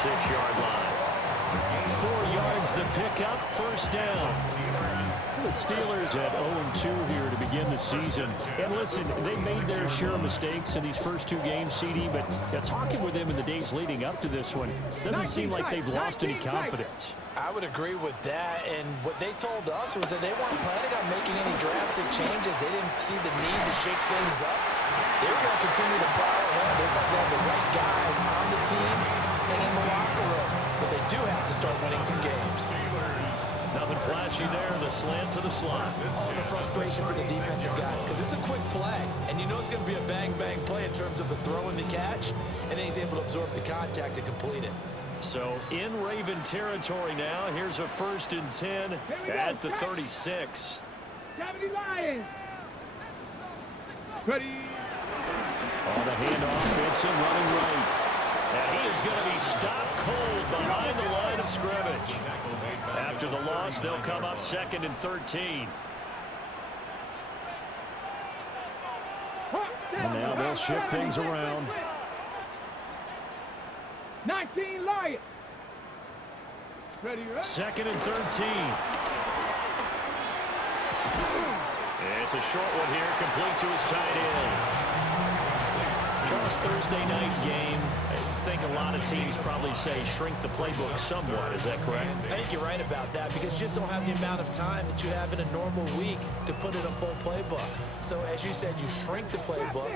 6-yard line. 4 yards the pickup, first down. The Steelers at 0-2 here to begin the season. And listen, they made their share of mistakes in these first 2 games, CD, but talking with them in the days leading up to this one, doesn't seem like they've lost any confidence. I would agree with that, and what they told us was that they weren't planning on making any drastic changes. They didn't see the need to shake things up. They were going to continue to plow ahead. They have the right guys on the team and in the locker room, but they do have to start winning some games. Nothing flashy there, the slant to the slot. All the frustration for the defensive guys, because it's a quick play, and you know it's going to be a bang-bang play in terms of the throw and the catch, and then he's able to absorb the contact and complete it. So in Raven territory now, here's a 1st and 10 at the 36. 70 Lions. Ready. On the handoff, Benson running right. And he is going to be stopped cold behind the line of scrimmage. After the loss, they'll come up 2nd and 13. And now they'll shift things around. 19 Lions. Ready, 2nd and 13. It's a short one here, complete to his tight end. Charles, Thursday night game. I think a lot of teams probably say shrink the playbook somewhat. Is that correct? I think you're right about that, because you just don't have the amount of time that you have in a normal week to put in a full playbook. So as you said, you shrink the playbook,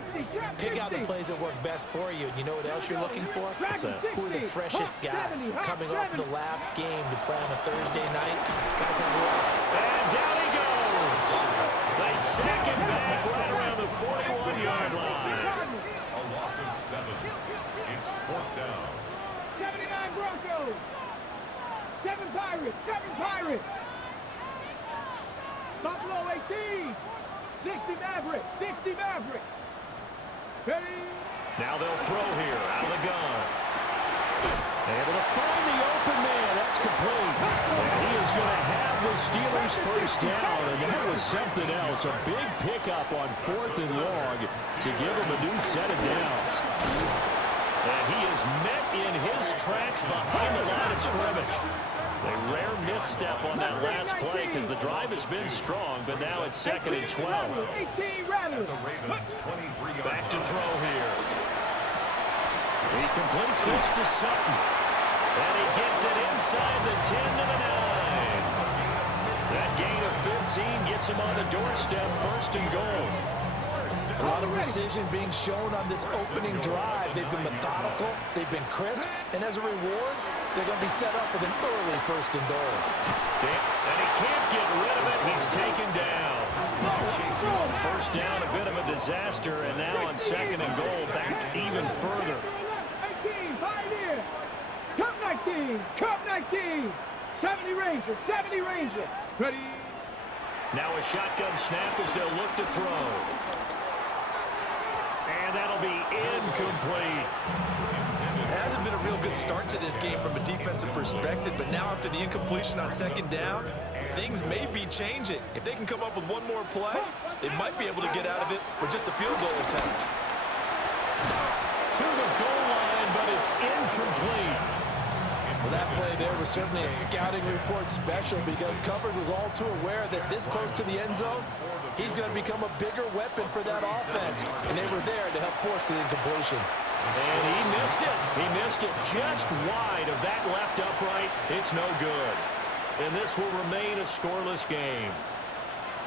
pick out the plays that work best for you. You know what else you're looking for? What's that? Who are the freshest guys coming off the last game to play on a Thursday night? Guys have what? And down he goes. They sack him back right around the 41-yard line. A loss of 7. It's 4th down. 79 Broncos. 7 Pirates. 7 Pirates. Buffalo 18. 60 Mavericks. 60 Mavericks. Ready. Now they'll throw here out of the gun. Able to find the open man. That's complete. And he is going to have the Steelers first down. And that was something else. A big pickup on 4th and long to give him a new set of downs. And he is met in his tracks behind the line of scrimmage. A rare misstep on that last play because the drive has been strong, but now it's 2nd and 12. Back to throw here. He completes this to Sutton. And he gets it inside the 10 to the 9. That gain of 15 gets him on the doorstep, 1st and goal. A lot of precision being shown on this opening drive. They've been methodical, they've been crisp, and as a reward, they're going to be set up with an early 1st and goal. And he can't get rid of it. He's taken down. 1st down, a bit of a disaster, and now on 2nd and goal, back even further. 18, Pioneer. Cup 19, Cup 19. 70 Rangers, 70 Rangers. Ready. Now a shotgun snap as they'll look to throw. And that'll be incomplete. It hasn't been a real good start to this game from a defensive perspective, but now after the incompletion on 2nd down, things may be changing. If they can come up with one more play, they might be able to get out of it with just a field goal attempt. To the goal line, but it's incomplete. Well, that play there was certainly a scouting report special, because Covered was all too aware that this close to the end zone, he's going to become a bigger weapon for that offense, and they were there to help force the incompletion. And he missed it. He missed it just wide of that left upright. It's no good. And this will remain a scoreless game.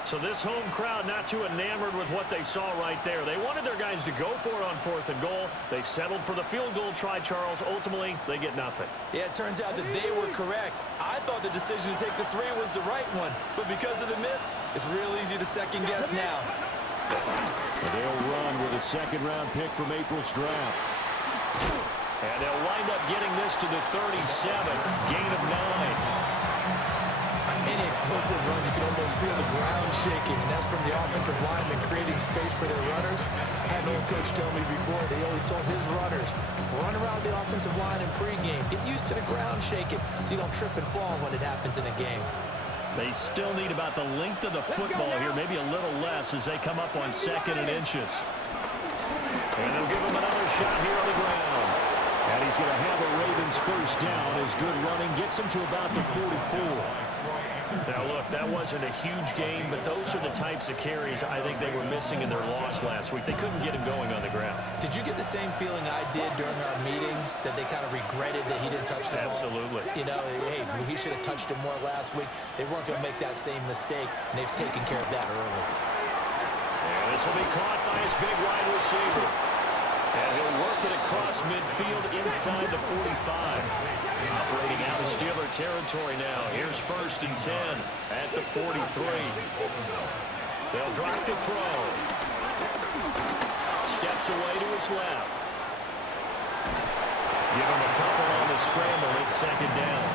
So this home crowd not too enamored with what they saw right there. They wanted their guys to go for it on 4th and goal. They settled for the field goal try, Charles. Ultimately, they get nothing. Yeah, it turns out that they were correct. I thought the decision to take the 3 was the right one, but because of the miss, it's real easy to second guess now. They'll run with a 2nd-round pick from April's draft. And they'll wind up getting this to the 37, gain of 9. Any explosive run, you can almost feel the ground shaking, and that's from the offensive linemen creating space for their runners. I had an old coach tell me before, they always told his runners, run around the offensive line in pregame. Get used to the ground shaking so you don't trip and fall when it happens in a game. They still need about the length of the football here, maybe a little less as they come up on 2nd and inches. And they'll give him another shot here on the ground. And he's going to have a Ravens first down. His good running gets him to about the 44. Now, look, that wasn't a huge game, but those are the types of carries I think they were missing in their loss last week. They couldn't get him going on the ground. Did you get the same feeling I did during our meetings, that they kind of regretted that he didn't touch the ball? Absolutely. You know, hey, he should have touched him more last week. They weren't going to make that same mistake, and they've taken care of that early. And this will be caught by his big wide receiver. And he'll work it across midfield inside the 45. Operating out of Steeler territory now. Here's 1st and 10 at the 43. They'll drop the throw. Steps away to his left. Give him a couple on the scramble. It's 2nd down.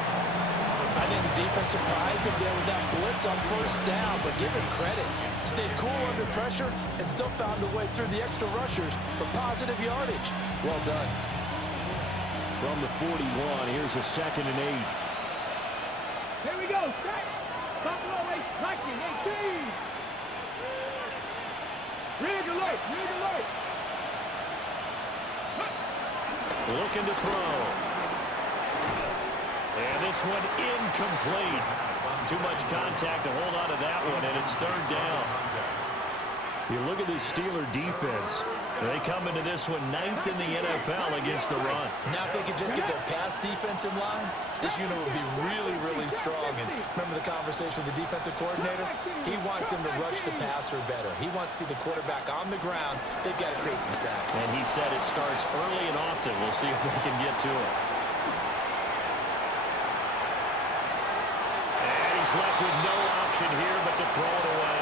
I think the defense surprised him there with that blitz on 1st down, but give him credit. Stayed cool under pressure and still found a way through the extra rushers for positive yardage. Well done. From the 41, here's a 2nd and 8. Here we go. Set. Buffalo race collecting. 18. Rig alert. Rig alert. Looking to throw. And this one incomplete. Too much contact to hold on to that one, and it's 3rd down. You look at this Steeler defense. They come into this one 9th in the NFL against the run. Now if they could just get their pass defense in line, this unit would be really, really strong. And remember the conversation with the defensive coordinator? He wants them to rush the passer better. He wants to see the quarterback on the ground. They've got to create some sacks. And he said it starts early and often. We'll see if they can get to it. And he's left with no option here but to throw it away.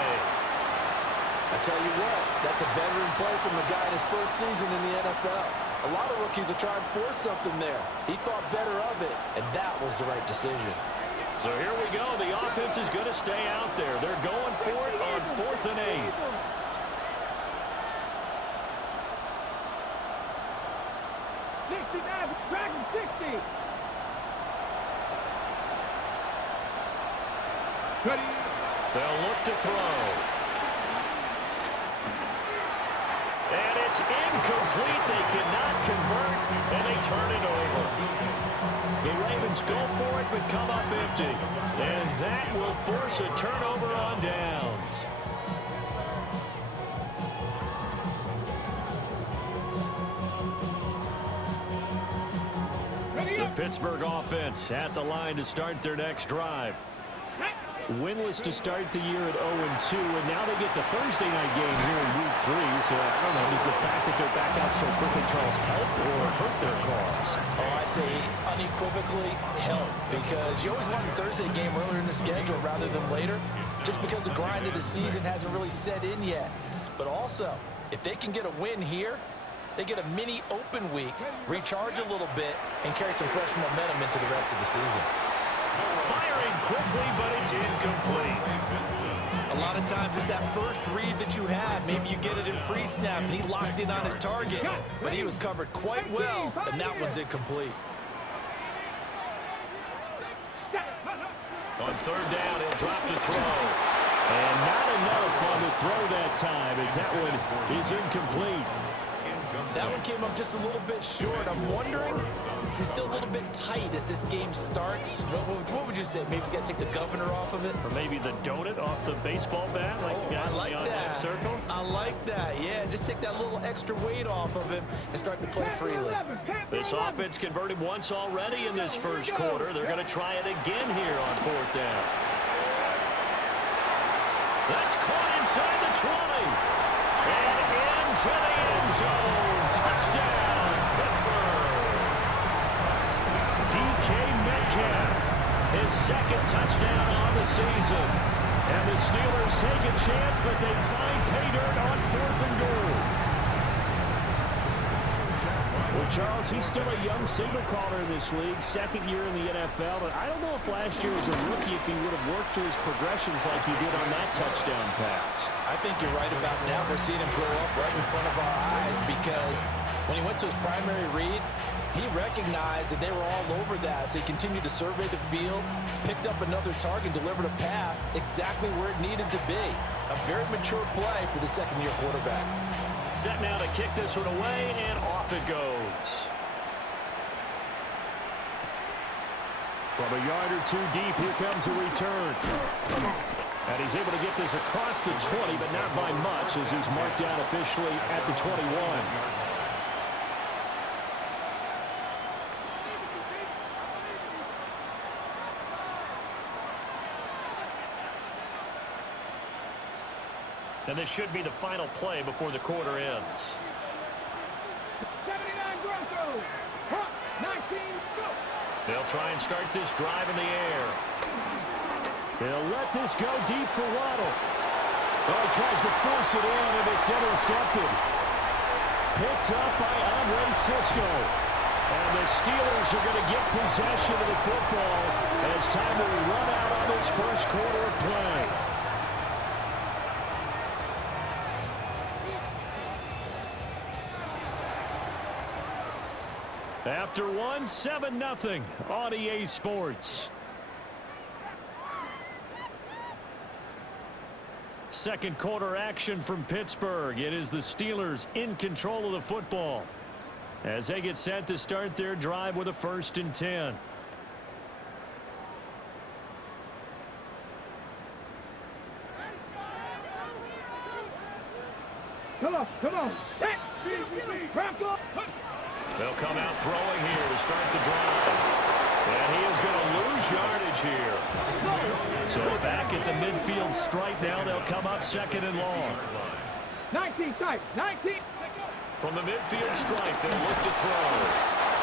I tell you what, that's a veteran play from the guy in his first season in the NFL. A lot of rookies are trying to force something there. He thought better of it, and that was the right decision. So here we go. The offense is going to stay out there. They're going for it on 4th and 8. Dragon 60. Ready. They'll look to throw. And it's incomplete. They cannot convert, and they turn it over. The Ravens go for it, but come up empty. And that will force a turnover on downs. The Pittsburgh offense at the line to start their next drive. Winless to start the year at 0-2, and now they get the Thursday night game here in Week 3. So I don't know, does the fact that they're back out so quickly, Charles, help or hurt their cause? Oh, I say unequivocally help, because you always want a Thursday game earlier in the schedule rather than later, just because the grind of the season hasn't really set in yet. But also, if they can get a win here, they get a mini open week, recharge a little bit, and carry some fresh momentum into the rest of the season. Firing quickly, but it's incomplete. A lot of times it's that first read that you have. Maybe you get it in pre-snap, and he locked in on his target, but he was covered quite well, and that one's incomplete. On 3rd down, he'll drop to throw. And not enough on the throw that time, as that one is incomplete. That one came up just a little bit short. I'm wondering, is he still a little bit tight as this game starts? What would you say? Maybe he's got to take the governor off of it? Or maybe the donut off the baseball bat, like the guys I like beyond that circle? I like that. Yeah, just take that little extra weight off of him and start to play freely. This offense converted once already in this first quarter. They're going to try it again here on 4th down. That's caught inside the 20. And into the end zone. Touchdown, Pittsburgh. DK Metcalf, his 2nd touchdown on the season. And the Steelers take a chance, but they find pay dirt on 4th and goal. Well, Charles, he's still a young signal caller in this league, 2nd year in the NFL. But I don't know if last year as a rookie, if he would have worked through his progressions like he did on that touchdown pass. I think you're right about that. We're seeing him grow up right in front of our eyes, because when he went to his primary read, he recognized that they were all over that. So he continued to survey the field, picked up another target, delivered a pass exactly where it needed to be. A very mature play for the 2nd-year quarterback. Set now to kick this one away, and off it goes. From a yard or two deep, here comes a return. And he's able to get this across the 20, but not by much, as he's marked down officially at the 21. And this should be the final play before the quarter ends. 79 Broncos. 19, go. They'll try and start this drive in the air. They'll let this go deep for Waddle. Oh, he tries to force it in, and it's intercepted. Picked up by Andre Cisco. And the Steelers are going to get possession of the football as time will run out on this first quarter of play. After one, 7-0 on EA Sports. Second quarter action from Pittsburgh. It is the Steelers in control of the football as they get set to start their drive with a 1st and 10. Come on, come on. Broncos. They'll come out throwing here to start the drive. And he is going to lose yardage here. So back at the midfield stripe now. They'll come up 2nd and long. 19 tight. 19. From the midfield stripe, they'll look to throw.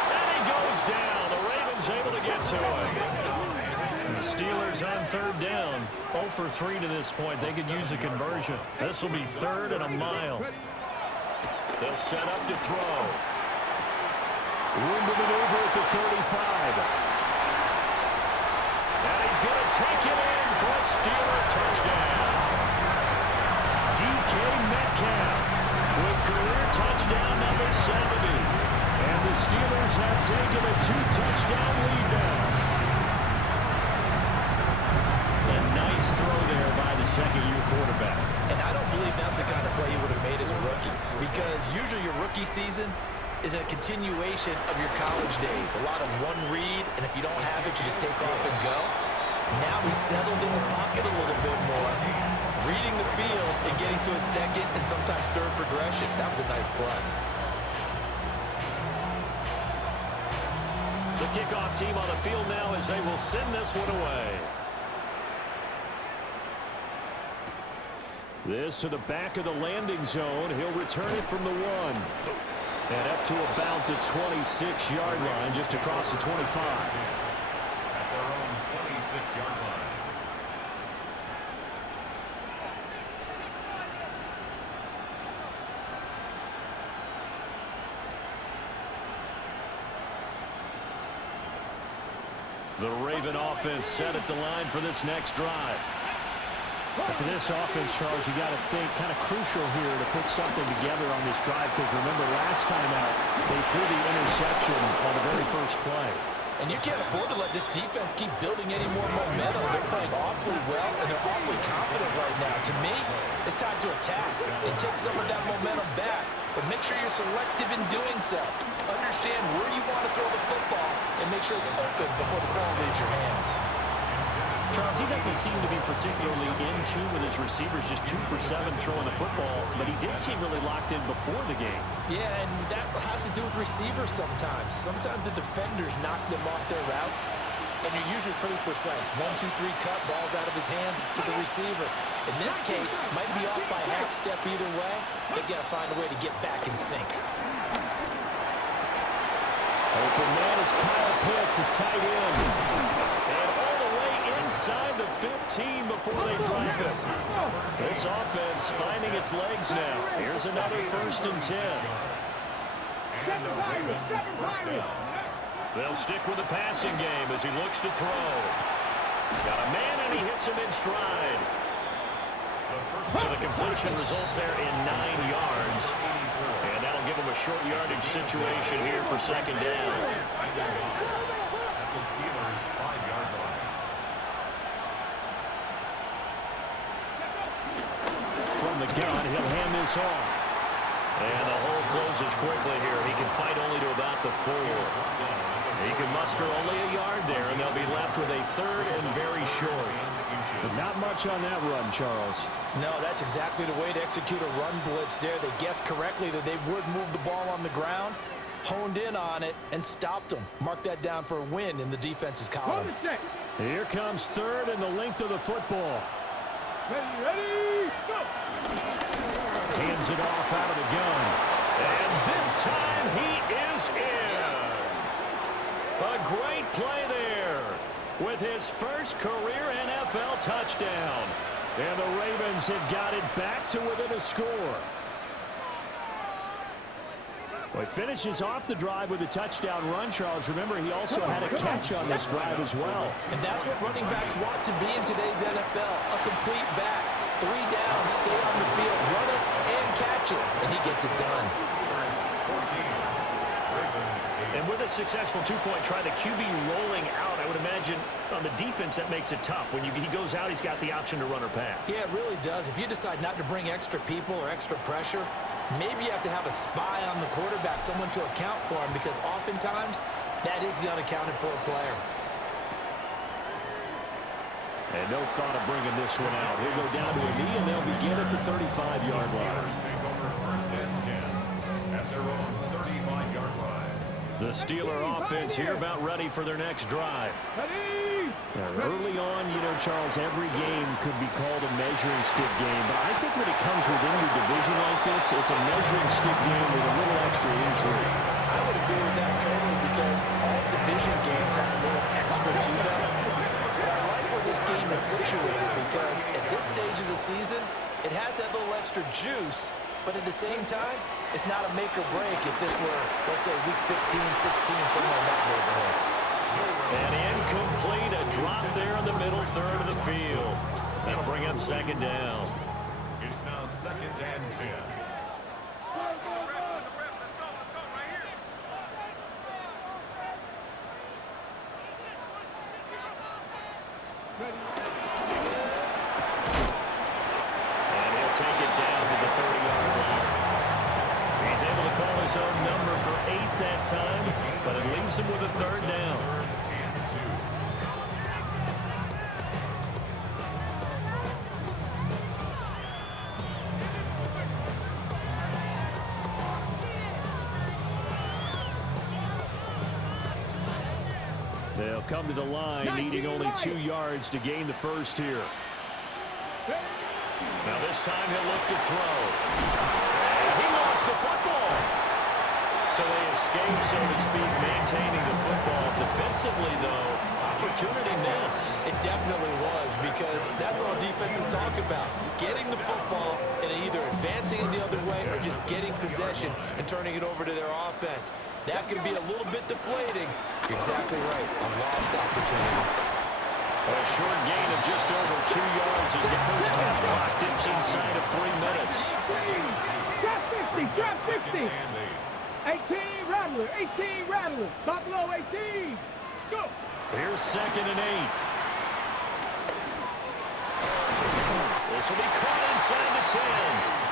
And he goes down. The Ravens able to get to him. The Steelers on 3rd down. 0 for 3 to this point. They could use a conversion. This will be 3rd and a mile. They'll set up to throw. Room to maneuver at the 35. And he's going to take it in for a Steeler touchdown. DK Metcalf with career touchdown number 70. And the Steelers have taken a 2-touchdown lead now. A nice throw there by the second-year quarterback. And I don't believe that was the kind of play he would have made as a rookie, because usually your rookie season is a continuation of your college days. A lot of one read, and if you don't have it, you just take off and go. Now he's settled in the pocket a little bit more, reading the field and getting to a 2nd and sometimes 3rd progression. That was a nice play. The kickoff team on the field now as they will send this one away. This to the back of the landing zone. He'll return it from the 1. And up to about the 26-yard line, just across the 25. At their own 26-yard line. The Raven offense set at the line for this next drive. For this offense, Charles, you got to think kind of crucial here to put something together on this drive, because remember last time out they threw the interception on the very first play. And you can't afford to let this defense keep building any more momentum. They're playing awfully well, and they're awfully confident right now. To me, it's time to attack and take some of that momentum back, but make sure you're selective in doing so. Understand where you want to throw the football and make sure it's open before the ball leaves your hands. Charles, he doesn't seem to be particularly in tune with his receivers, just 2 for 7 throwing the football, but he did seem really locked in before the game. Yeah, and that has to do with receivers sometimes. Sometimes the defenders knock them off their routes, and you're usually pretty precise. 1, 2, 3 cut, balls out of his hands to the receiver. In this case, might be off by half step either way. They've got to find a way to get back in sync. Open man is Kyle Pitts, is tight end. And all the way inside the 15 before they drop it. This offense finding its legs now. Here's another 1st and 10. And the Ravens first down. They'll stick with the passing game as he looks to throw. Got a man and he hits him in stride. So the completion results there in 9 yards. And that'll give him a short yardage situation here for 2nd down. At the Steelers' 5-yard line. From the gun, he'll hand this off. And the hole closes quickly here. He can fight only to about the 4. He can muster only a yard there, and they'll be left with a third and very short. But not much on that run, Charles. No, that's exactly the way to execute a run blitz there. They guessed correctly that they would move the ball on the ground, honed in on it, and stopped them. Mark that down for a win in the defense's column. Here comes third and the length of the football. Ready, go! Hands it off out of the gun. And this time he is in. Yes. A great play there with his first career NFL touchdown. And the Ravens have got it back to within a score. Well, he finishes off the drive with a touchdown run, Charles. Remember, he also had a catch on this drive as well. And that's what running backs want to be in today's NFL, a complete back. 3 down, stay on the field, run it, and catch it. And he gets it done. And with a successful two-point try, the QB rolling out, I would imagine on the defense that makes it tough. When he goes out, he's got the option to run or pass. Yeah, it really does. If you decide not to bring extra people or extra pressure, maybe you have to have a spy on the quarterback, someone to account for him, because oftentimes that is the unaccounted for player. And no thought of bringing this one out. He'll go down to a knee, and they'll begin at the 35-yard line. First and 10 at their own 35-yard line. The Steeler offense here about ready for their next drive. Ready! Now, early on, you know, Charles, every game could be called a measuring stick game. But I think when it comes within your division like this, it's a measuring stick game with a little extra intrigue. I would agree with that totally, because all division games have a little extra to them. But I like where this game is situated, because at this stage of the season, it has that little extra juice, but at the same time, it's not a make or break if this were, let's say, week 15, 16, somewhere in that neighborhood. And incomplete, a drop there in the middle third of the field. That'll bring up second down. It's now second and 10. And he'll take it down to the 30-yard line. He's able to call his own number for 8 that time, but it leaves him with a third down. They'll come to the line, needing only 2 yards to gain the first here. Now this time he'll look to throw. And he lost the football. So they escape, so to speak, maintaining the football. Defensively, though, opportunity miss. It definitely was, because that's all defenses talk about. Getting the football and either advancing it the other way or just getting possession and turning it over to their offense. That can be a little bit deflating. You're exactly right. A lost opportunity. A short gain of just over 2 yards as the first half clock dips inside of 3 minutes. Drop 50, drop 50. 18, Rattler, 18, Rattler. Buffalo, 18. Go. Here's second and 8. This will be caught inside the 10.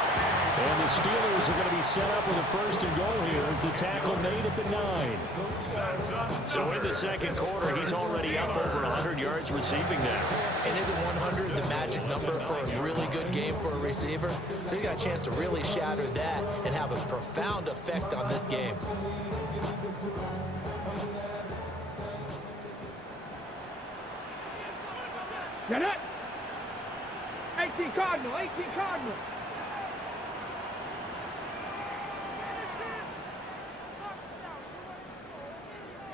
And the Steelers are going to be set up with a first and goal here as the tackle made at the 9. So in the second quarter, he's already up over 100 yards receiving that. And isn't 100 the magic number for a really good game for a receiver? So he got a chance to really shatter that and have a profound effect on this game. Get it. 18 Cardinal, 18 Cardinal.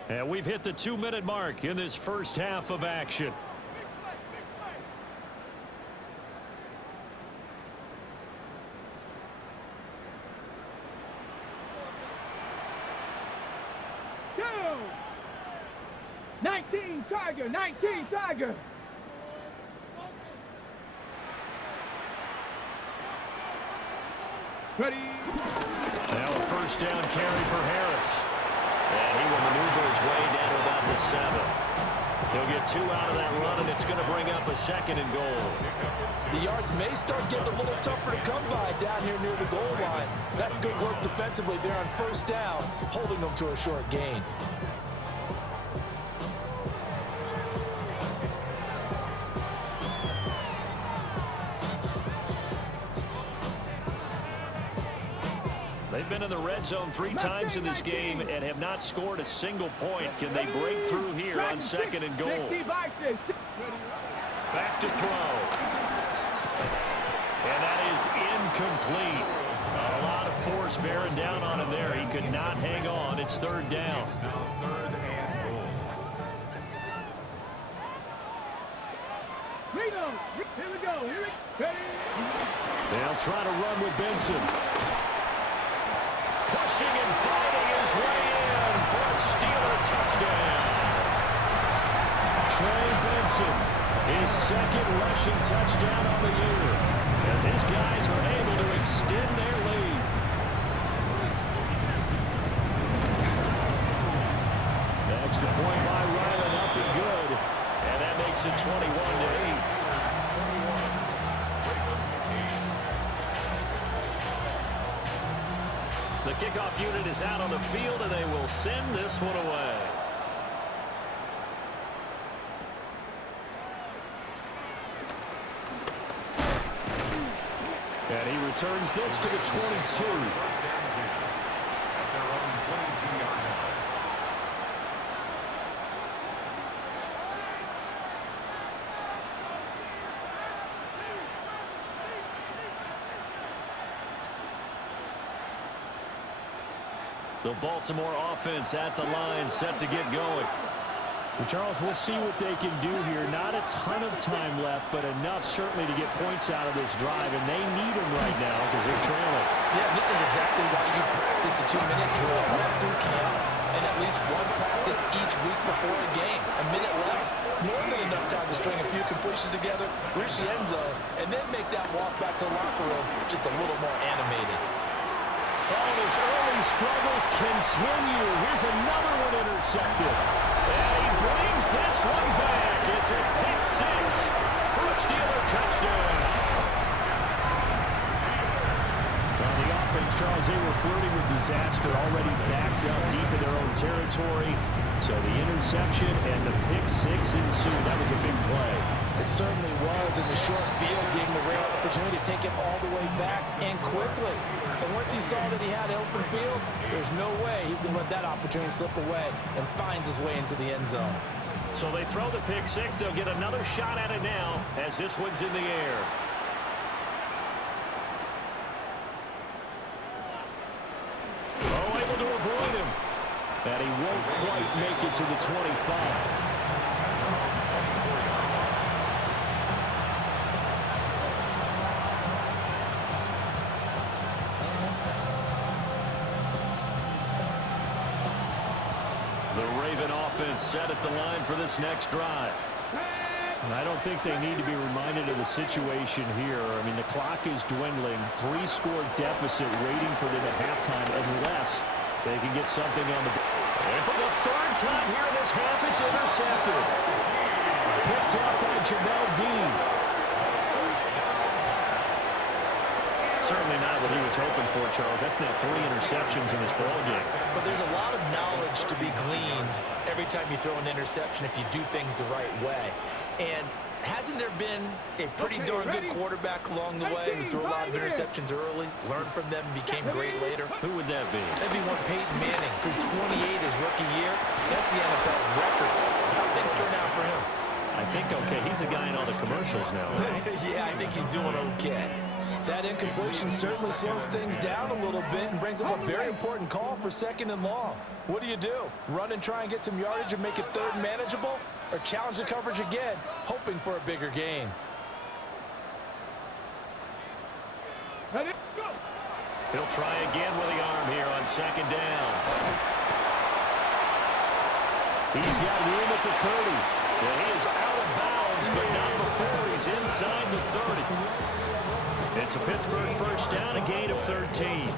And we've hit the 2-minute mark in this first half of action. Go. 19 Tiger, 19 Tiger. Ready. Now a first down carry for Harris. And he will maneuver his way down to about the 7. He'll get 2 out of that run, and it's going to bring up a second and goal. The yards may start getting a little tougher to come by down here near the goal line. That's good work defensively there on first down, holding them to a short gain. been in the red zone 3 times in this game and have not scored a single point. Can they break through here on 2nd and goal? Back to throw. And that is incomplete. A lot of force bearing down on him there. He could not hang on. It's 3rd down. Here we go. They'll try to run with Benson. Pushing and fighting his way in for a Steeler touchdown. Trey Benson, his 2nd rushing touchdown on the year, as his guys are able to extend their lead. The extra point by Ryland up and good, and that makes it 21-8. The kickoff unit is out on the field, and they will send this one away. And he returns this to the 22. The Baltimore offense at the line, set to get going. Well, Charles, we'll see what they can do here. Not a ton of time left, but enough certainly to get points out of this drive, and they need them right now because they're trailing. Yeah, this is exactly why you practice a 2-minute drill right through camp and at least one practice each week before a game. A minute left, more than enough time to string a few completions together, reach the end zone, and then make that walk back to the locker room just a little more animated. Oh, his early struggles continue. Here's another one intercepted. And he brings this one back. It's a pick 6 for a Steeler touchdown. On the offense, Charles, they were flirting with disaster, already backed up deep in their own territory. So the interception and the pick 6 ensued. That was a big play. It certainly was, in the short field, gave him the real opportunity to take him all the way back and quickly. And once he saw that he had open field, there's no way he's going to let that opportunity slip away, and finds his way into the end zone. So they throw the pick 6. They'll get another shot at it now as this one's in the air. Oh, able to avoid him. And he won't quite make it to the 25. Set at the line for this next drive. And I don't think they need to be reminded of the situation here. I mean, the clock is dwindling. 3-score deficit waiting for them at halftime unless they can get something on the board. And for the 3rd time here in this half, it's intercepted. Picked up by Jamel Dean. Certainly not what he was hoping for, Charles. That's now 3 interceptions in this ballgame. But there's a lot of knowledge to be gleaned every time you throw an interception if you do things the right way. And hasn't there been a pretty darn good quarterback along the way who threw a lot of interceptions early, learned from them, and became great later? Who would that be? That'd be one Peyton Manning, threw 28 his rookie year. That's the NFL record. How things turn out for him? I think, okay, he's a guy in all the commercials now. Yeah, I think he's doing okay. That incompletion certainly slows things down a little bit and brings up a very important call for 2nd and long. What do? Run and try and get some yardage and make it 3rd manageable? Or challenge the coverage again, hoping for a bigger gain? He'll try again with the arm here on 2nd down. He's got room at the 30. And he is out of bounds, but not before he's inside the 30. It's a Pittsburgh 1st down, a gain of 13.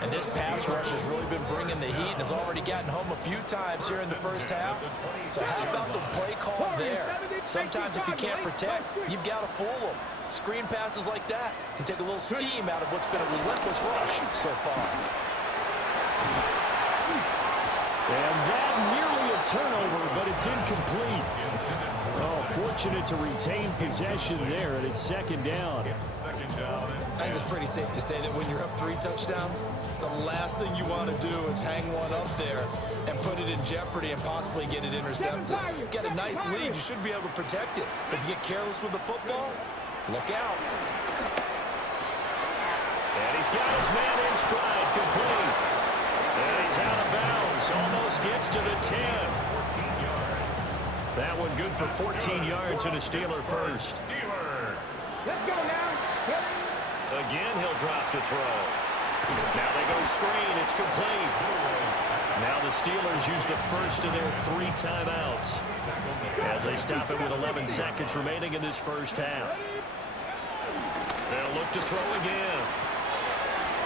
And this pass rush has really been bringing the heat and has already gotten home a few times here in the 1st half. So how about the play call there? Sometimes if you can't protect, you've got to fool them. Screen passes like that can take a little steam out of what's been a relentless rush so far. And that nearly a turnover, but it's incomplete. Oh, fortunate to retain possession there, and it's 2nd down. 2nd down and I think it's pretty safe to say that when you're up 3 touchdowns, the last thing you want to do is hang one up there and put it in jeopardy and possibly get it intercepted. Get a nice lead, you should be able to protect it. But if you get careless with the football, look out. And he's got his man in stride, complete. And he's out of bounds, almost gets to the 10. That one good for 14 yards and a Steeler first. Let's go now. Again, he'll drop to throw. Now they go screen. It's complete. Now the Steelers use the first of their 3 timeouts as they stop it with 11 seconds remaining in this first half. They'll look to throw again.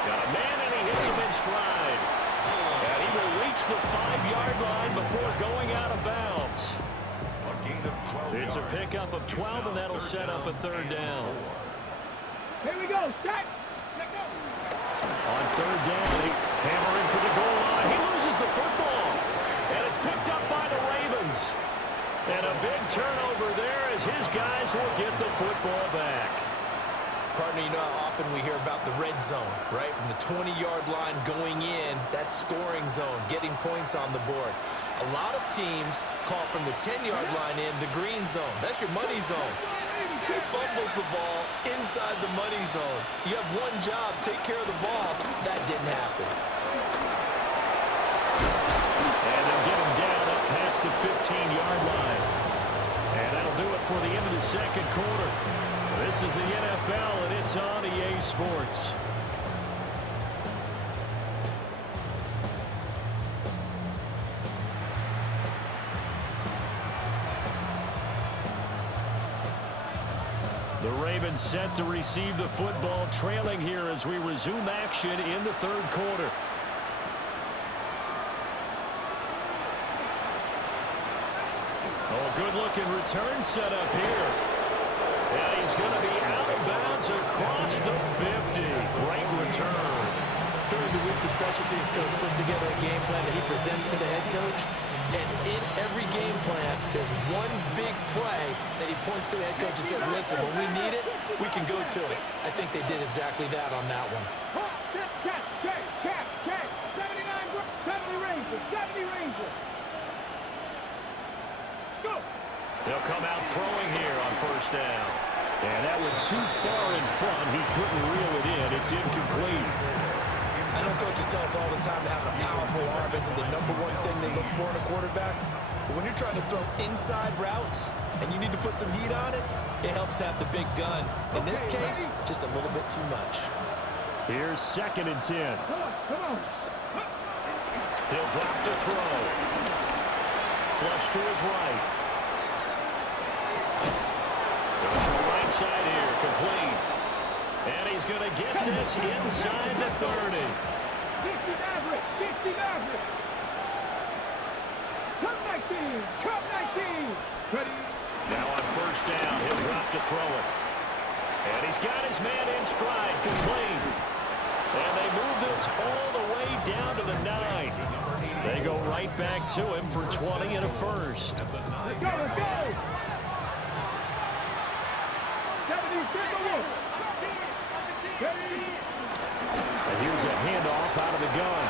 Got a man, and he hits him in stride. And he will reach the 5-yard line before going out of bounds. It's a pickup of 12, and that'll set up a 3rd down. Here we go. Start. On 3rd down, hammering for the goal line. He loses the football. And it's picked up by the Ravens. And a big turnover there as his guys will get the football back. Partner, you know how often we hear about the red zone, right? From the 20-yard line going in, that scoring zone, getting points on the board. A lot of teams call from the 10-yard line in the green zone. That's your money zone. He fumbles the ball inside the money zone. You have one job, take care of the ball. That didn't happen. And they'll get him down up past the 15-yard line. And that'll do it for the end of the 2nd quarter. This is the NFL, and it's on EA Sports. The Ravens set to receive the football, trailing here as we resume action in the 3rd quarter. Oh, good-looking return set up here. And he's going to be out of bounds across the 50. Great return. During the week, the special teams coach puts together a game plan that he presents to the head coach. And in every game plan, there's one big play that he points to the head coach and says, listen, when we need it, we can go to it. I think they did exactly that on that one. Check. 70 Rangers. Go. They'll come out throwing here on 1st down. And that went too far in front. He couldn't reel it in. It's incomplete. I know coaches tell us all the time that having a powerful arm isn't the #1 thing they look for in a quarterback. But when you're trying to throw inside routes and you need to put some heat on it, it helps have the big gun. In this case, just a little bit too much. Here's 2nd and 10. Come on. He'll drop to throw. Flush to his right. Goes to the right side here, complete. And he's going to get this inside the 30. 50 Maverick. Cup 19. Ready. Now on 1st down, he'll drop to throw it. And he's got his man in stride, complete. And they move this all the way down to the 9. They go right back to him for 20 and a first. Let's go. 70, And here's a handoff out of the gun.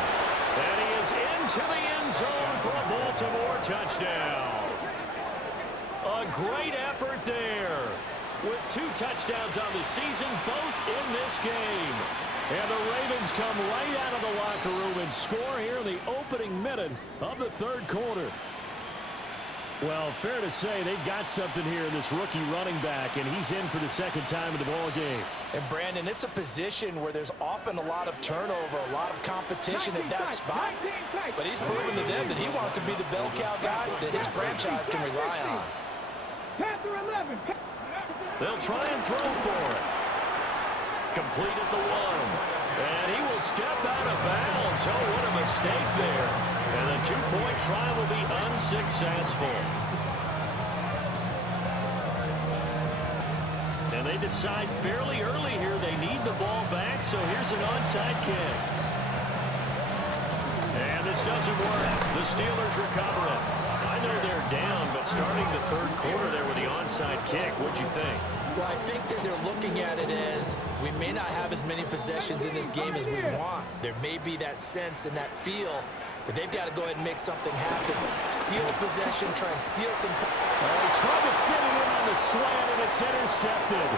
And he is into the end zone for a Baltimore touchdown. A great effort there. With 2 touchdowns on the season, both in this game. And the Ravens come right out of the locker room and score here in the opening minute of the 3rd quarter. Well, fair to say they've got something here in this rookie running back, and he's in for the 2nd time in the ball game. And, Brandon, it's a position where there's often a lot of turnover, a lot of competition at that spot. But he's proven to them that he wants to be the bell cow guy that his franchise can rely on. Panther 11. They'll try and throw for it. Complete at the 1. And he will step out of bounds. Oh, what a mistake there. And the 2-point try will be unsuccessful. And they decide fairly early here they need the ball back, so here's an onside kick. And this doesn't work. The Steelers recover it. I know they're down, but starting the third quarter there with the onside kick. What'd you think? Well, I think that they're looking at it as we may not have as many possessions in this game as we want. There may be that sense and that feel that they've got to go ahead and make something happen. Steal a possession, try and steal some. He tried to fit it in on the slant, and it's intercepted.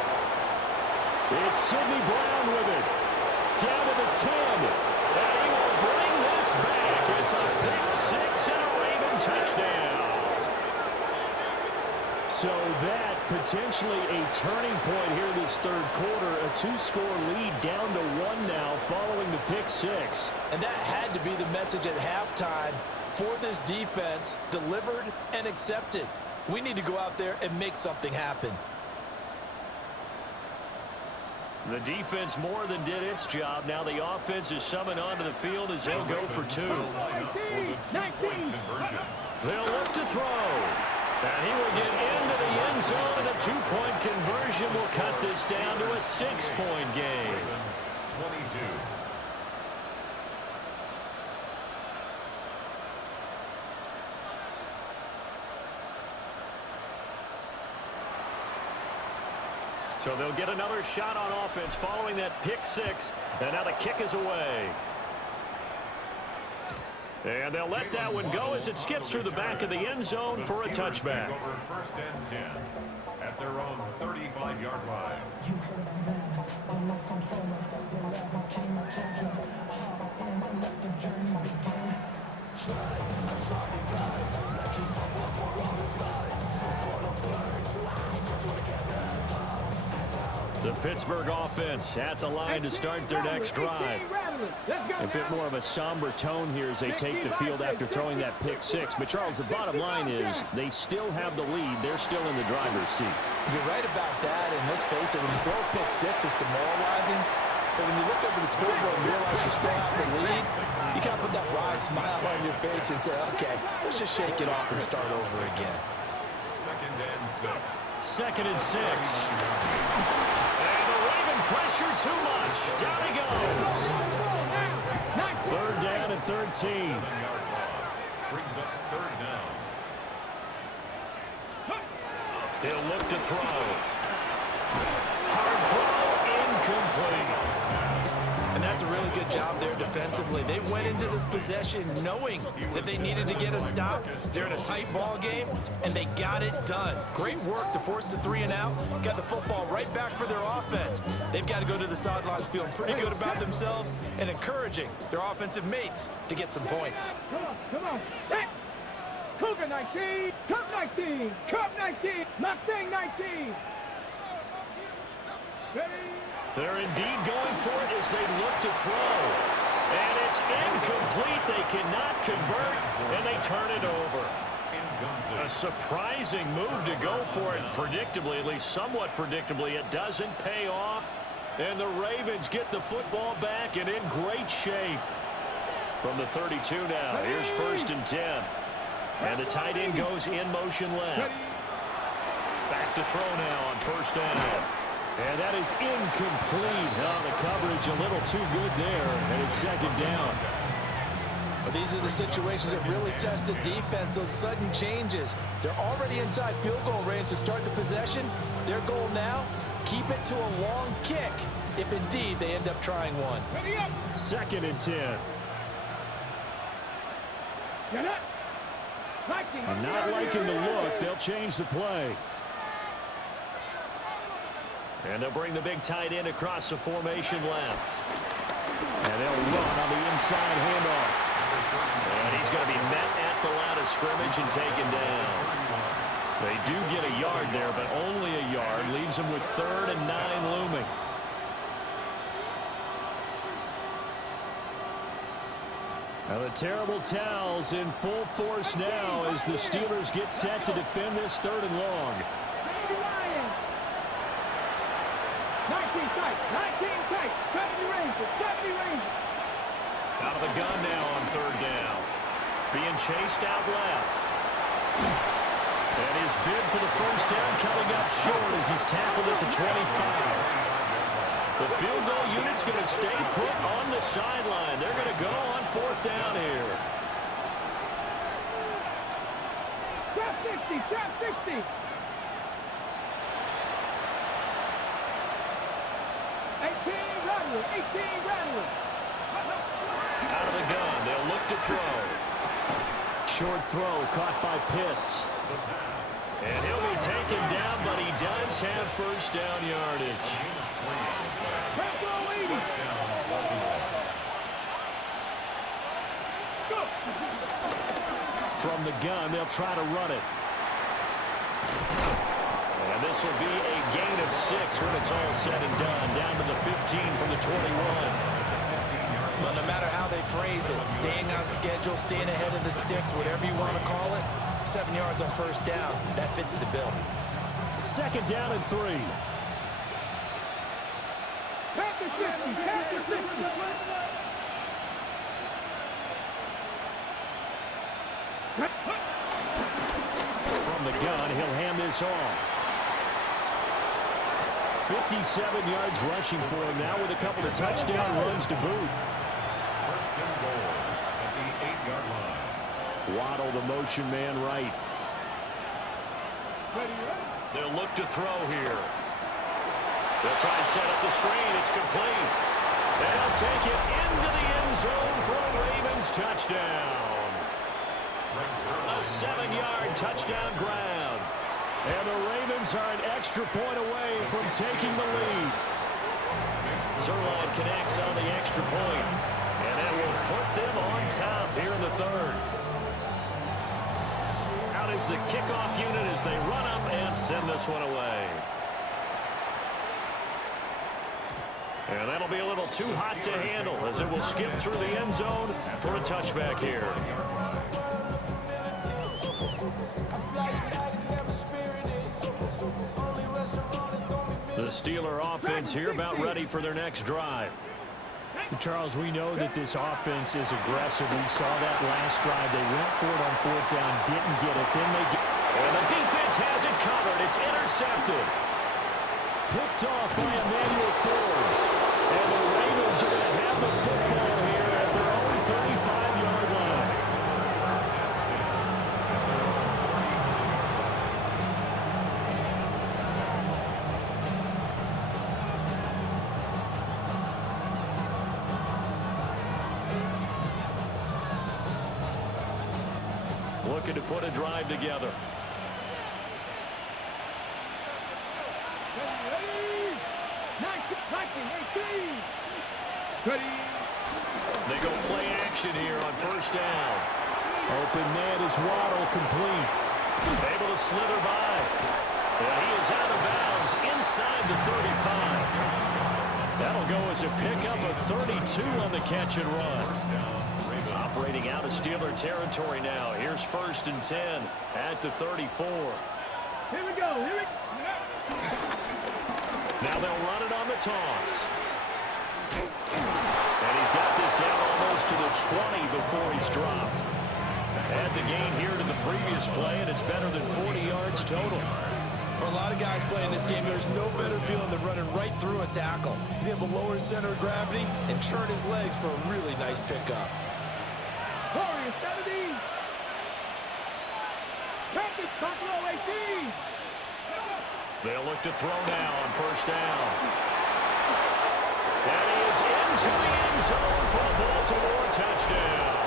It's Sidney Brown with it. Down to the 10. And he will bring this back. It's a pick six and a Raven touchdown. So that potentially a turning point here this third quarter. A two-score lead down to 1 now following the pick six. And that had to be the message at halftime for this defense, delivered and accepted. We need to go out there and make something happen. The defense more than did its job. Now the offense is summoned onto the field as they'll go for 2. 19. They'll look to throw. And he will get into the end zone, and a 2-point conversion will cut this down to a 6-point game. 22. So they'll get another shot on offense following that pick six, and now the kick is away. And they'll let that one go as it skips through the back of the end zone for a touchback. Over 1st and 10 at their own 35-yard line. You heard a man, I love controller. The level came, I told you. Hop on and let the journey begin. The Pittsburgh offense at the line to start their next drive. A bit more of a somber tone here as they take the field after throwing that pick six. But, Charles, the bottom line is they still have the lead. They're still in the driver's seat. You're right about that, and let's face it, when you throw a pick six, it's demoralizing. But when you look over the scoreboard and realize you still have the lead, you kind of put that wry smile on your face and say, okay, let's just shake it off and start over again. 2nd and 6. 2nd and 6. And the Raven pressure too much. Down he goes. 3rd down and 13. 7-yard loss. Brings up 3rd down. He'll look to throw. Hard throw, incomplete. And that's a really good job there defensively. They went into this possession knowing that they needed to get a stop. They're in a tight ball game, and they got it done. Great work to force the 3 and out. Got the football right back for their offense. They've got to go to the sidelines feeling pretty good about themselves and encouraging their offensive mates to get some points. Come on. Set. Cougar 19. Cup 19. Cup 19. Mustang 19. Ready? They're indeed going for it as they look to throw. And it's incomplete. They cannot convert, and they turn it over. A surprising move to go for it. Predictably, at least somewhat predictably, it doesn't pay off. And the Ravens get the football back and in great shape. From the 32 now, here's 1st and 10. And the tight end goes in motion left. Back to throw now on 1st down. And that is incomplete. Oh, the coverage a little too good there, and it's 2nd down. Well, these are the situations that really test the defense, those sudden changes. They're already inside field goal range to start the possession. Their goal now, keep it to a long kick, if indeed they end up trying one. 2nd and 10. Not liking the look. They'll change the play. And they'll bring the big tight end across the formation left. And they'll run on the inside handoff. And he's going to be met at the line of scrimmage and taken down. They do get a yard there, but only a yard. Leaves them with 3rd and 9 looming. Now the terrible towels in full force now as the Steelers get set to defend this 3rd and long. 19 tight, 70 Rangers, 70 Rangers. Out of the gun now on 3rd down. Being chased out left. And his bid for the 1st down coming up short as he's tackled at the 25. The field goal unit's going to stay put on the sideline. They're going to go on 4th down here. Trap 60, trap 60. 18 Rattler, 18 Rattler. Out of the gun, they'll look to throw. Short throw caught by Pitts. And he'll be taken down, but he does have first down yardage. Trap throw 80. Go. From the gun, they'll try to run it. And this will be a gain of 6 when it's all said and done. Down to the 15 from the 21. Well, no matter how they phrase it, staying on schedule, staying ahead of the sticks, whatever you want to call it, 7 yards on first down, that fits the bill. Second down and 3. Back to 50, back to 50. From the gun, he'll hand this off. 57 yards rushing for him now with a couple of touchdown runs to boot. First and goal at the 8-yard line. Waddle, the motion man, right. They'll look to throw here. They'll try and set up the screen. It's complete. They'll take it into the end zone for a Ravens touchdown. A 7-yard touchdown grab. And the Ravens are an extra point away from taking the lead. Zerline connects on the extra point. And that will put them on top here in the third. Out is the kickoff unit as they run up and send this one away. And that'll be a little too hot to handle as it will skip through the end zone for a touchback here. The Steeler offense here about ready for their next drive. Charles, we know that this offense is aggressive. We saw that last drive. They went for it on fourth down, didn't get it. Then they get... And the defense has it covered. It's intercepted. Picked off by Emmanuel Forbes. And the Ravens are going to have the football here at their own 35-yard line. Looking to put a drive together. They go play action here on first down. Open man is Waddle, complete. Able to slither by. And he is out of bounds inside the 35. That'll go as a pickup of 32 on the catch and run. Operating out of Steeler territory now. Here's first and 10 at the 34. Here we go, here we go. Now they'll run it on the toss. And he's got this down almost to the 20 before he's dropped. Add the gain here to the previous play, and it's better than 40 yards total. For a lot of guys playing this game, there's no better feeling than running right through a tackle. He's able to lower his center of gravity and churn his legs for a really nice pickup. Warriors 70. Practice Buffalo 18. They'll look to throw now on first down. And he is into the end zone for a Baltimore touchdown.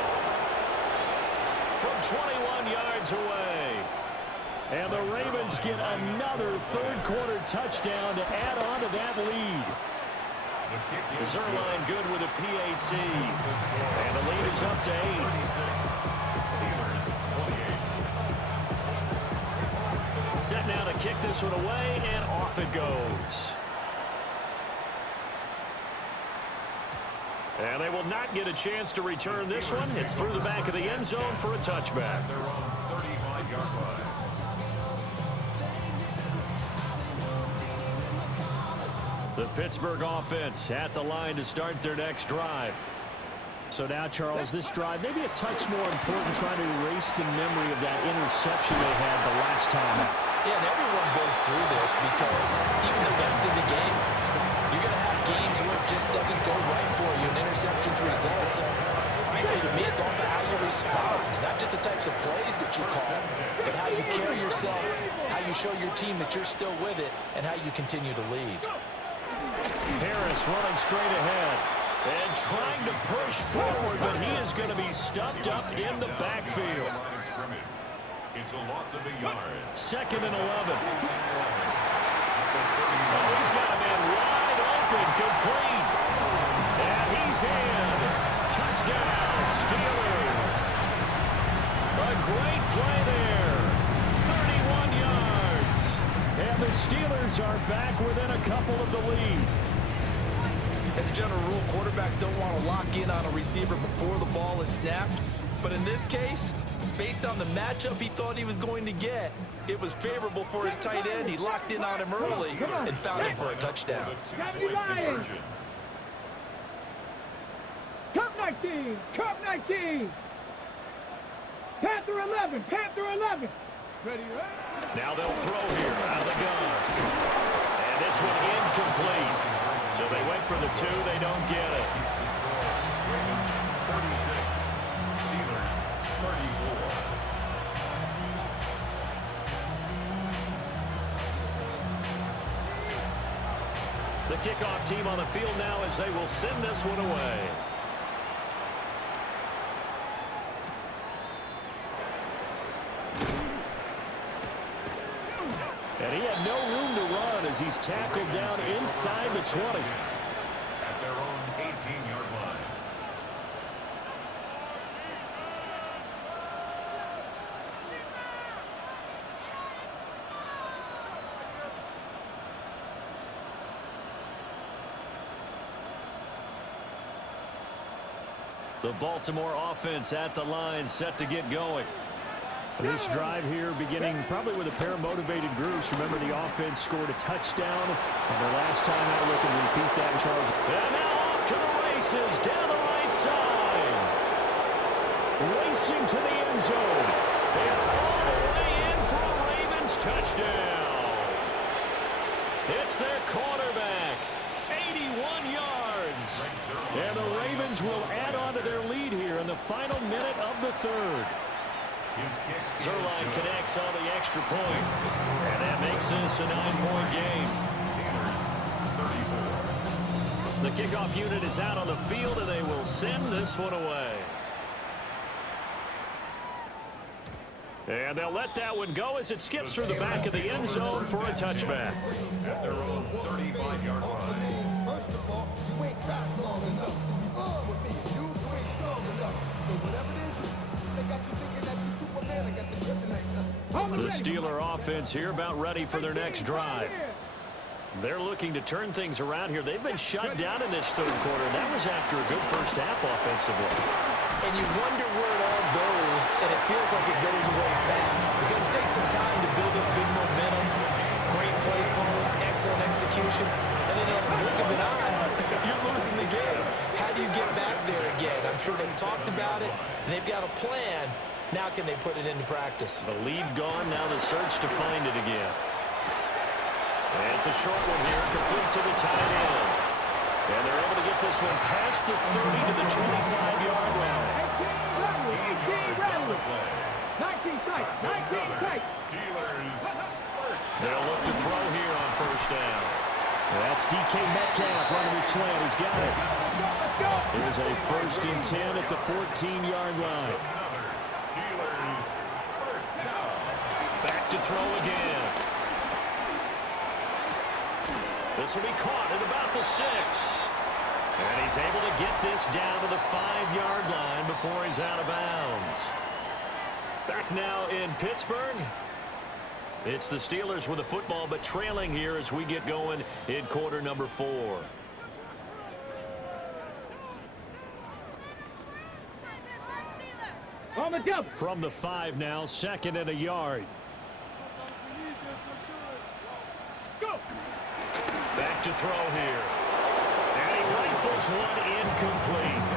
From 21 yards away. And the Ravens get another third-quarter touchdown to add on to that lead. Zerline good with a PAT. And the lead is up to 8. Set now to kick this one away, and off it goes. And they will not get a chance to return this one. It's through the back of the end zone for a touchback. Their own 35-yard line. The Pittsburgh offense at the line to start their next drive. So now, Charles, this drive may be a touch more important, trying to erase the memory of that interception they had the last time out. Yeah, and everyone goes through this because even the best in the game, you're going to have games where it just doesn't go right for you, and interceptions result. So finally, to me, it's all about how you respond, not just the types of plays that you call, but how you you show your team that you're still with it and how you continue to lead. Harris running straight ahead and trying to push forward, but he is going to be stuffed up in the backfield. It's a loss of a yard. 2nd and 11. Oh, he's got a man wide open, complete. And he's in. Touchdown, Steelers. A great play there. 31 yards. And the Steelers are back within a couple of the lead. As a general rule, quarterbacks don't want to lock in on a receiver before the ball is snapped. But in this case, based on the matchup he thought he was going to get, it was favorable for his tight end. He locked in on him early and found him for a touchdown. 70 Lions. Cup 19. Cup 19. Panther 11. Panther 11. Ready, right? Now they'll throw here out of the gun. And this one incomplete. So they went for the 2. They don't get it. Ravens 36. Steelers 34. The kickoff team on the field now as they will send this one away. And he had no room to run as he's tackled down inside the 20. At their own 18-yard line. The Baltimore offense at the line, set to get going. This drive here beginning probably with a pair of motivated groups. Remember, the offense scored a touchdown. And the last time out, we can repeat that, Charles. And now off to the races down the right side. Racing to the end zone. And all the way in for a Ravens touchdown. It's their quarterback. 81 yards. And the Ravens will add on to their lead here in the final minute of the 3rd. Zerline connects on the extra point. And that makes this a 9-point game. Steelers 34. The kickoff unit is out on the field, and they will send this one away. And they'll let that one go as it skips through the back of the end zone for a touchback. At their own 35-yard line. First of all, you ain't back long enough. You arm with me. You ain't strong enough. So whatever it is, they got you thinking that you Superman. I got the kryptonite. The Steeler offense here about ready for their next drive. They're looking to turn things around here. They've been shut down in this 3rd quarter. That was after a good first half offensively. And you wonder where it all goes, and it feels like it goes away fast because it takes some time to build up good momentum, great play calling, excellent execution, and then in a blink of an eye, you're losing the game. How do you get back there again? I'm sure they've talked about it, and they've got a plan. Now can they put it into practice? The lead gone, now the search to find it again. And it's a short one here, complete to the tight end. And they're able to get this one past the 30 to the 25-yard line. 18 Rattler. 19 tight. 19 tight. Steelers first. They'll look to throw here on first down. That's DK Metcalf running the slant. He's got it. There's a 1st and 10 at the 14-yard line. Steelers first down. Back to throw again. This will be caught at about the 6. And he's able to get this down to the 5-yard line before he's out of bounds. Back now in Pittsburgh. It's the Steelers with the football, but trailing here as we get going in quarter number 4. On the double. From the 5 now, 2nd and a yard. Go. Back to throw here. And he rifles one incomplete. I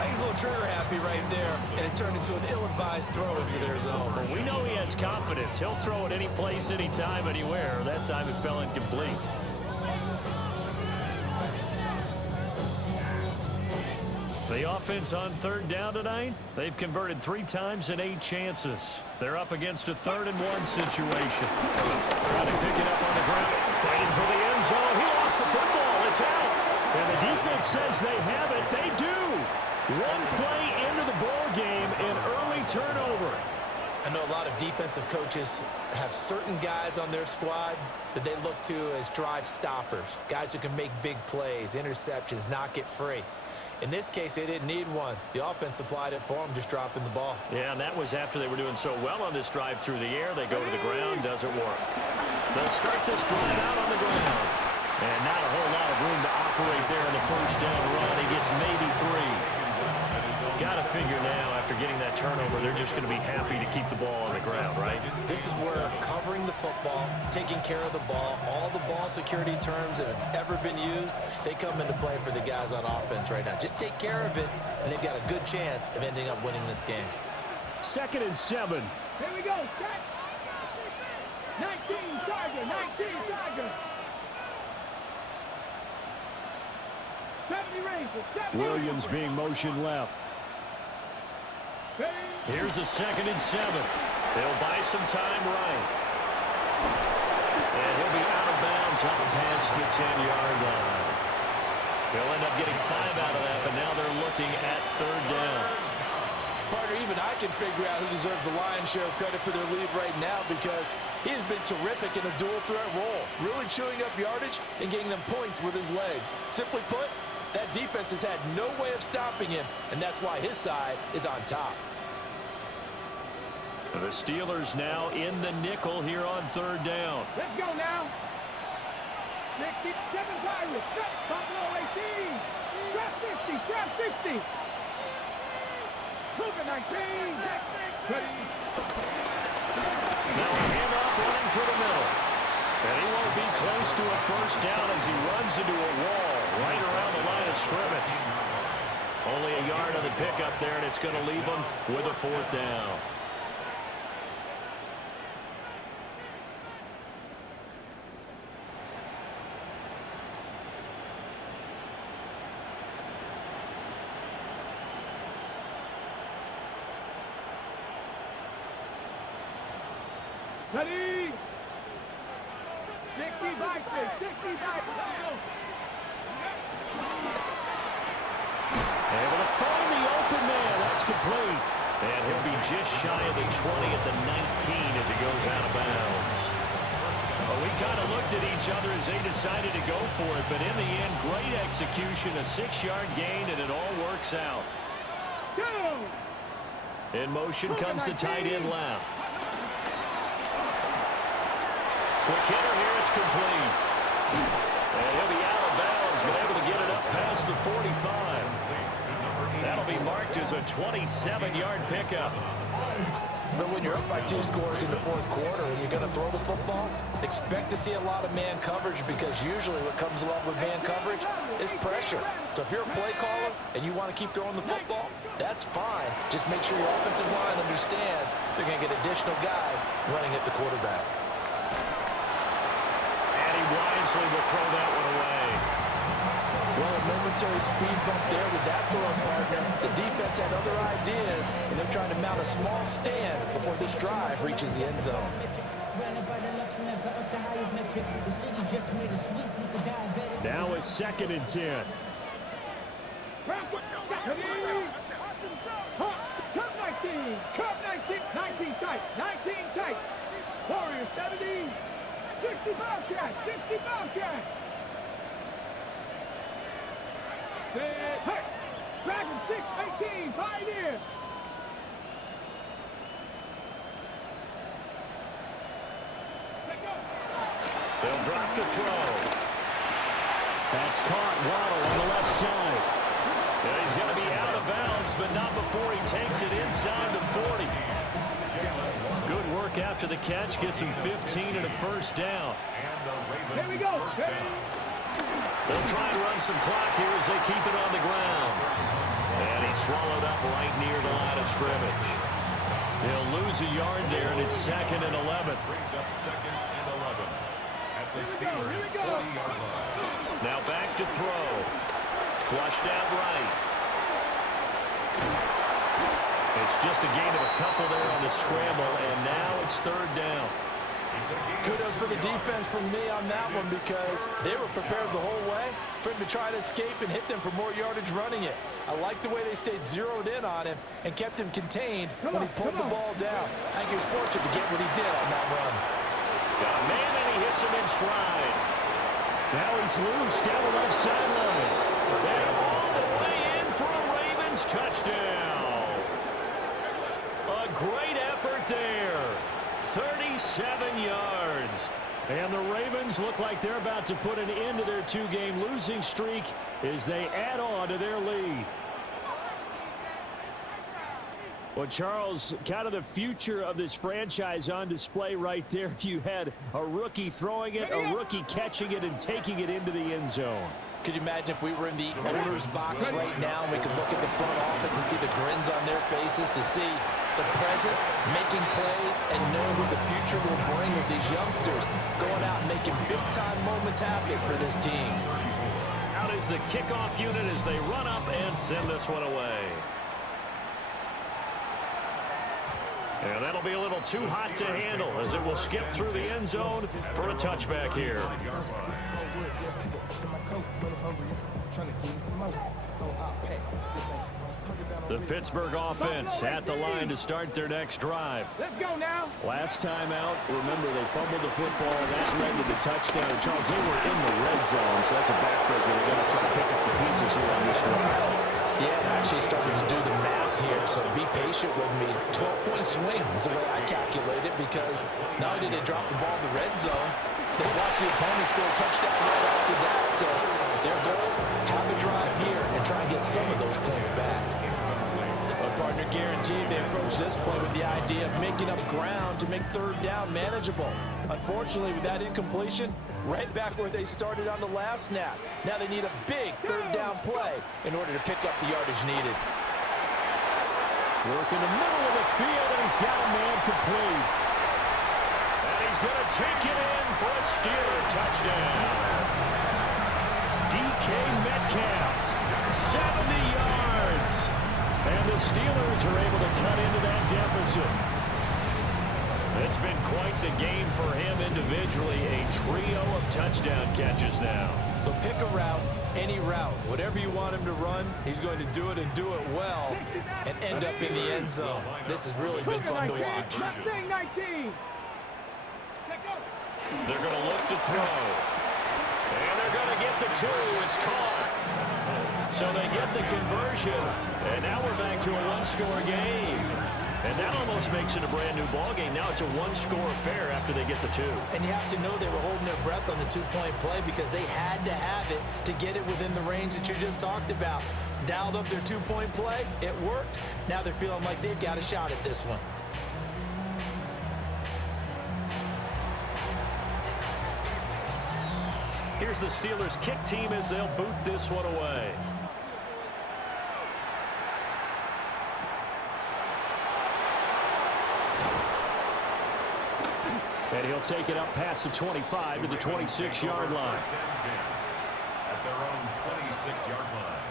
think he's a little trigger happy right there, and it turned into an ill-advised throw into their zone. But we know he has confidence. He'll throw it any place, anytime, anywhere. That time it fell incomplete. The offense on third down tonight, they've converted 3 times in 8 chances. They're up against a 3rd-and-1 situation. Trying to pick it up on the ground, fighting for the end zone. He lost the football. It's out. And the defense says they have it. They do. One play into the ball game, an early turnover. I know a lot of defensive coaches have certain guys on their squad that they look to as drive stoppers, guys who can make big plays, interceptions, knock it free. In this case, they didn't need one. The offense supplied it for them, just dropping the ball. Yeah, and that was after they were doing so well on this drive through the air. They go to the ground, doesn't work. They'll start this drive out on the ground. And not a whole lot of room to operate there in the first down run. He gets maybe 3. Got to figure now, after getting that turnover, they're just going to be happy to keep the ball on the ground, right? This is where covering the football, taking care of the ball, all the ball security terms that have ever been used, they come into play for the guys on offense right now. Just take care of it, and they've got a good chance of ending up winning this game. 2nd and 7. Here we go. Set. 19 Tiger. 19 Tiger. 70 Rangers. 70 Williams being motioned left. Here's a 2nd and 7. They'll buy some time right. And he'll be out of bounds up past the 10-yard line. They'll end up getting 5 out of that, but now they're looking at 3rd down. Partner, even I can figure out who deserves the lion's share of credit for their lead right now because he has been terrific in a dual threat role, really chewing up yardage and getting them points with his legs. Simply put, that defense has had no way of stopping him, and that's why his side is on top. The Steelers now in the nickel here on 3rd down. Let's go now. 67 Pirates. Buffalo 18. Trap 50. Trap 60. Move it 19. Now a handoff running through the middle. And he won't be close to a first down as he runs into a wall right around the line of scrimmage. Only a yard on the pickup there, and it's going to leave him with a 4th down. Ready? 65, 65. Able to find the open man. That's complete. And he'll be just shy of the 20 at the 19 as he goes out of bounds. Well, we kind of looked at each other as they decided to go for it, but in the end, great execution, a 6-yard gain, and it all works out. In motion comes the tight end left. Quick hitter here, it's complete. And he'll be out of bounds, but able to get it up past the 45. That'll be marked as a 27-yard pickup. But when you're up by 2 scores in the 4th quarter and you're going to throw the football, expect to see a lot of man coverage because usually what comes along with man coverage is pressure. So if you're a play caller and you want to keep throwing the football, that's fine. Just make sure your offensive line understands they're going to get additional guys running at the quarterback. Wisely will throw that one away. Well, a momentary speed bump there with that throwing partner. The defense had other ideas, and they're trying to mount a small stand before this drive reaches the end zone. Now it's 2nd and 10. Cup 19. Cup 19. 19 tight. 19 tight. Warriors 70. 60 Bobcat! 60 Bobcat! Hey! Dragon 6, 18, Pioneer! They'll drop the throw. That's caught. Waddle on the left side. And he's going to be out of bounds, but not before he takes it inside the 40. Good work after the catch. Gets him 15 and a first down. Here we go. They'll try and run some clock here as they keep it on the ground. And he's swallowed up right near the line of scrimmage. They'll lose a yard there, and it's 2nd and 11. Brings up 2nd and 11 at the Steelers' 40-yard line. Now back to throw. Flushed out right. It's just a gain of a couple there on the scramble, and now it's third down. Kudos for the defense from me on that one because they were prepared the whole way for him to try to escape and hit them for more yardage running it. I like the way they stayed zeroed in on him and kept him contained when he pulled the ball down. I think he was fortunate to get what he did on that run. Got a man, and he hits him in stride. Now he's loose down the left sideline. And all the way in for a Ravens touchdown. A great effort there. 37 yards. And the Ravens look like they're about to put an end to their two-game losing streak as they add on to their lead. Well, Charles, kind of the future of this franchise on display right there. You had a rookie throwing it, a rookie catching it, and taking it into the end zone. Could you imagine if we were in the owner's box right now and we could look at the front office and see the grins on their faces, to see the present making plays and knowing what the future will bring with these youngsters going out and making big-time moments happen for this team. Out is the kickoff unit as they run up and send this one away. And that'll be a little too hot to handle as it will skip through the end zone for a touchback here. The Pittsburgh offense at the line to start their next drive. Let's go now. Last time out, remember, they fumbled the football. That led to the touchdown. And Charles, they were in the red zone, so that's a backbreaker. They're going to try to pick up the pieces here on this drive. Yeah, and actually started to do the math here, so be patient with me. 12-point swing is the way I calculate it, because not only did they drop the ball in the red zone, they watched the opponent score a touchdown right after that. So their goal, have a drive here and try and get some of those points back. But partner guaranteed they approach this play with the idea of making up ground to make third down manageable. Unfortunately, with that incompletion, right back where they started on the last snap. Now they need a big third down play in order to pick up the yardage needed. Work in the middle of the field, and he's got a man complete. And he's going to take it in for a Steeler touchdown. DK Metcalf, 70 yards. And the Steelers are able to cut into that deficit. It's been quite the game for him individually. A trio of touchdown catches now. So pick a route, any route. Whatever you want him to run, he's going to do it and do it well and end up in the end zone. This has really been fun to watch. They're going to look to throw. And they're going to get the two. It's caught. So they get the conversion. And now we're back to a one-score game. And that almost makes it a brand-new ball game. Now it's a one-score affair after they get the two. And you have to know they were holding their breath on the two-point play because they had to have it to get it within the range that you just talked about. Dialed up their two-point play. It worked. Now they're feeling like they've got a shot at this one. Here's the Steelers' kick team as they'll boot this one away. And he'll take it up past the 25 to the 26-yard line. At their own 26-yard line.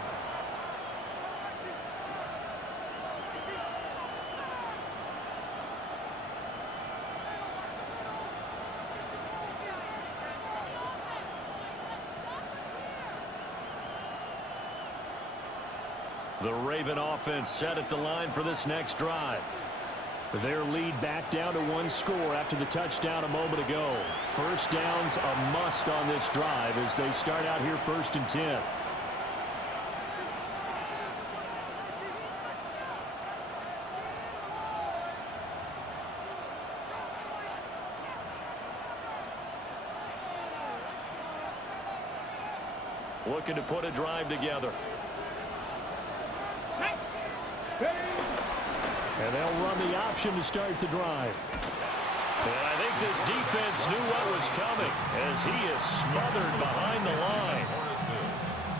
The Raven offense set at the line for this next drive. Their lead back down to one score after the touchdown a moment ago. First down's a must on this drive as they start out here 1st and 10. Looking to put a drive together. And they'll run the option to start the drive. And I think this defense knew what was coming as he is smothered behind the line.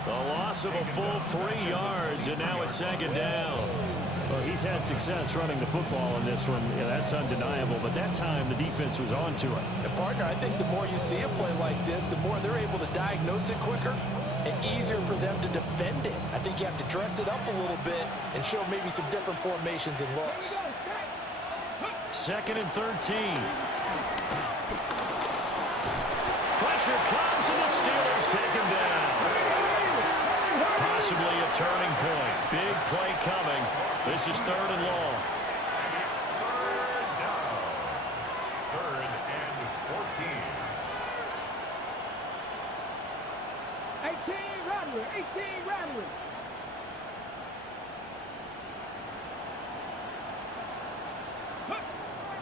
The loss of a full 3 yards, and now it's 2nd down. Well, he's had success running the football in this one. Yeah, that's undeniable. But that time, the defense was on to it. And partner, I think the more you see a play like this, the more they're able to diagnose it quicker and easier for them to defend it. I think you have to dress it up a little bit and show maybe some different formations and looks. 2nd and 13. Pressure comes, and the Steelers take him down. Possibly a turning point. Big play coming. This is 3rd and long. And it's 3rd down. 3rd and 14. 18 Rattler, 18 Rattler.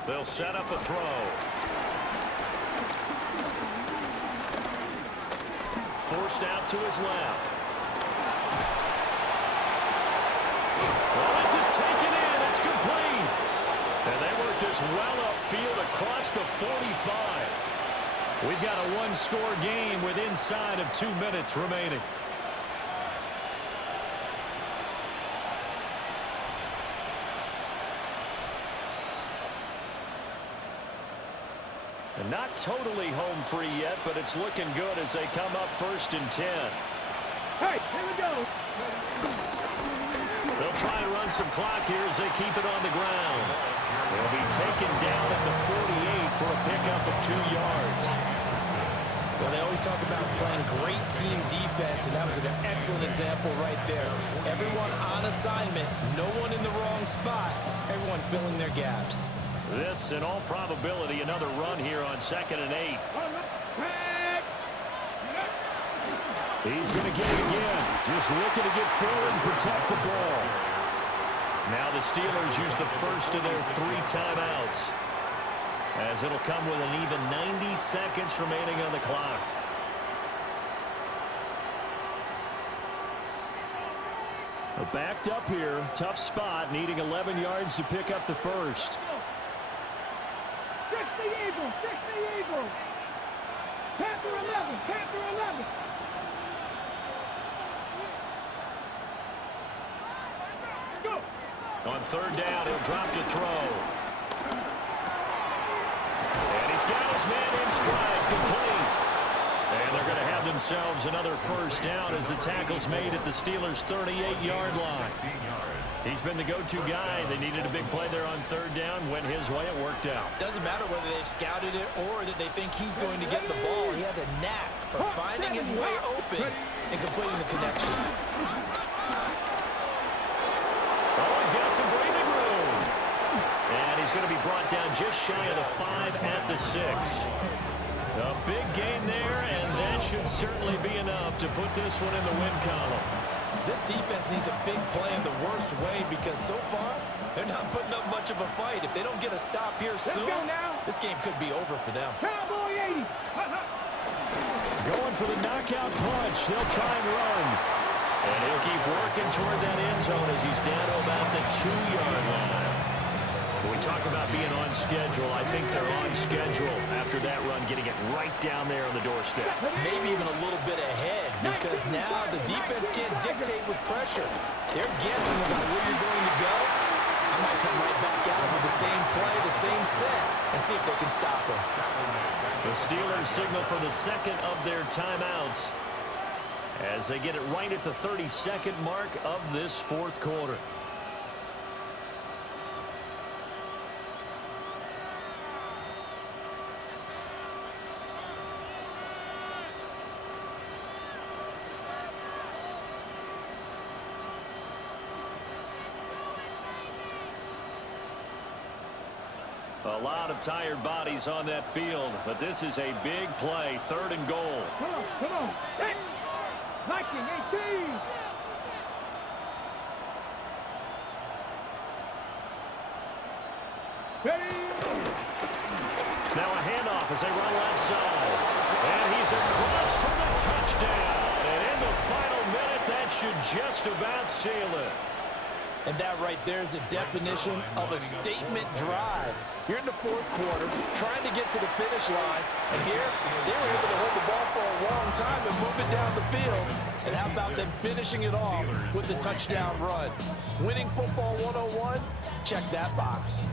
They'll set up a throw. Forced out to his left. Well, this is taken in. It's complete. And they work this well upfield across the 45. We've got a one-score game with inside of 2 minutes remaining. And not totally home free yet, but it's looking good as they come up 1st and 10. Hey, here we go. They'll try and run some clock here as they keep it on the ground. They'll be taken down at the 48 for a pickup of 2 yards. Well, they always talk about playing great team defense, and that was an excellent example right there. Everyone on assignment, no one in the wrong spot, everyone filling their gaps. This, in all probability, another run here on 2nd and 8. He's going to get it again. Just looking to get forward and protect the ball. Now the Steelers use the first of their 3 timeouts, as it'll come with an even 90 seconds remaining on the clock. Backed up here. Tough spot, needing 11 yards to pick up the first. 60 Eagles, 60 Eagles. Panther 11, Panther 11. Go. On 3rd down, he'll drop to throw. And he's got his man in stride, complete. And they're going to have themselves another first down as the tackle's made at the Steelers' 38-yard line. He's been the go-to guy. They needed a big play there on 3rd down. Went his way. It worked out. Doesn't matter whether they've scouted it or that they think he's going to get the ball. He has a knack for finding his way open and completing the connection. Oh, he's got some breathing room. And he's going to be brought down just shy of the 5 at the 6. A big gain there, and that should certainly be enough to put this one in the win column. This defense needs a big play in the worst way because so far, they're not putting up much of a fight. If they don't get a stop here soon, this game could be over for them. Cowboy 80. Going for the knockout punch. They'll try and run. And he'll keep working toward that end zone as he's down to about the 2-yard line. When we talk about being on schedule, I think they're on schedule after that run, getting it right down there on the doorstep. Maybe even a little bit ahead because now the defense can't dictate with pressure. They're guessing about where you're going to go. I might come right back out with the same play, the same set, and see if they can stop him. The Steelers signal for the 2nd of their timeouts as they get it right at the 32nd mark of this 4th quarter. A lot of tired bodies on that field, but this is a big play, 3rd and goal. Come on, come on. Hey. 1918. Steady. Now a handoff as they run left side. And he's across for the touchdown. And in the final minute, that should just about seal it. And that right there is a definition of a statement drive. You're in the 4th quarter, trying to get to the finish line, and here, they were able to hold the ball for a long time and move it down the field. And how about them finishing it off with the touchdown run? Winning football 101? Check that box.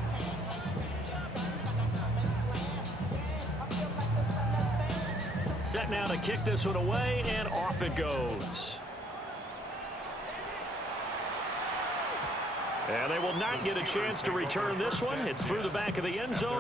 Set now to kick this one away, and off it goes. And they will not get a chance to return this one. It's through the back of the end zone.